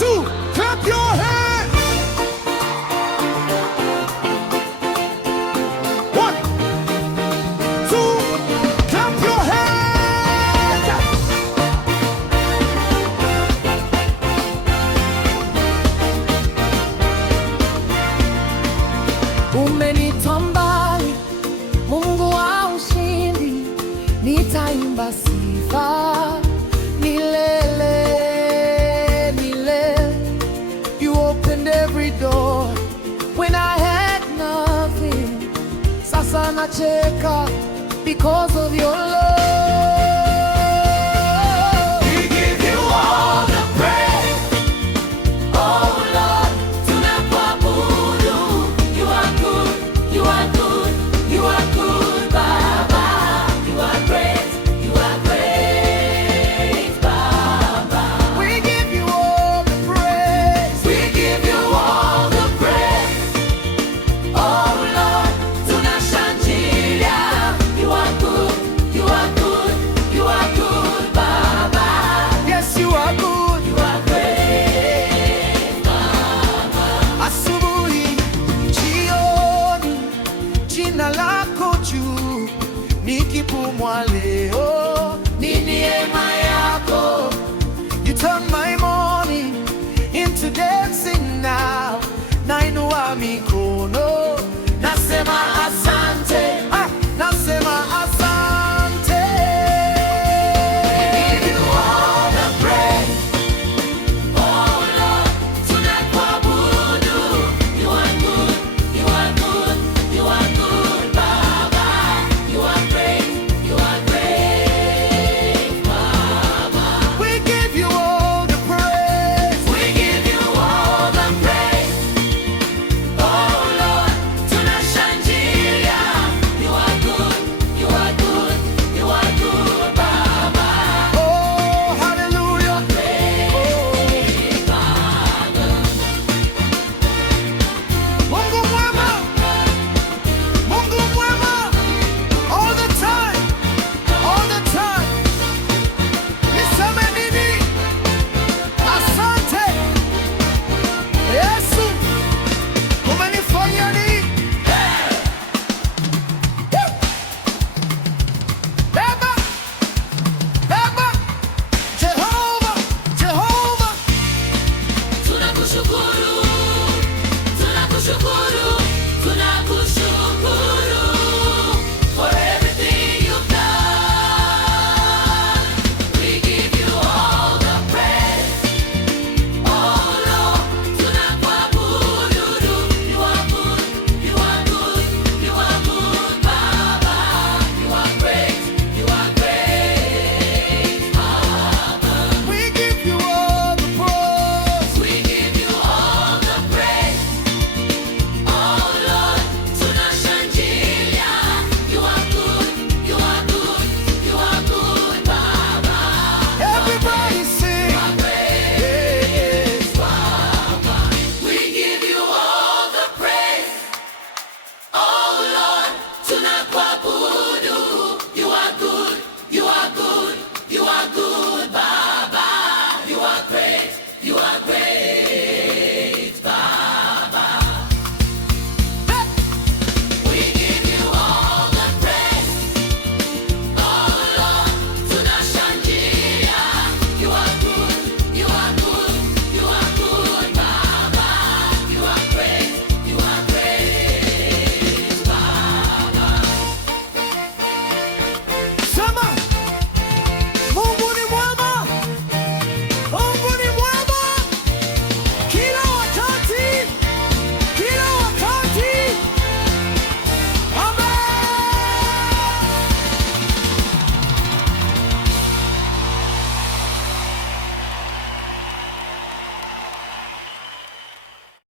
two, clap your hands. One, two, clap your hands. Umenitoa mbali, Mungu wa ushindi, nitaimba sifa milele milele. You opened every door when I had nothing. Sasa nacheka because of your love. We give you all the praise. Oh Lord, tunakuabudu. You are good, you are good, you are good, Baba. You are great, you are great, Baba. We give you all the praise. We give you all the praise. Oh Lord, tunashangilia. You are good, you are good, you are good, Baba. Yes, you are good. You are great, Baba. Asubuhi, jioni, jina lako juu, nikipumua leo ni neema yako. You turn my morning into dancing now. Nainua mikono, nasema asante, nasema asante. We give you all the praise. Oh Lord, tunakuabudu. You are good, you are good, you are good, Baba. You are great, you are great, Baba. We give you all the praise. We give you all the praise. Oh Lord, tunashangilia. You are good, you are good, you are good, Baba. Oh, hallelujah. Great Baba. Mungu mwema, Mungu mwema, all the time, all the time. Niseme nini? Asante Yesu, umenifanya nini? Baba, Baba, Jehova, Jehova. Tunakushukuru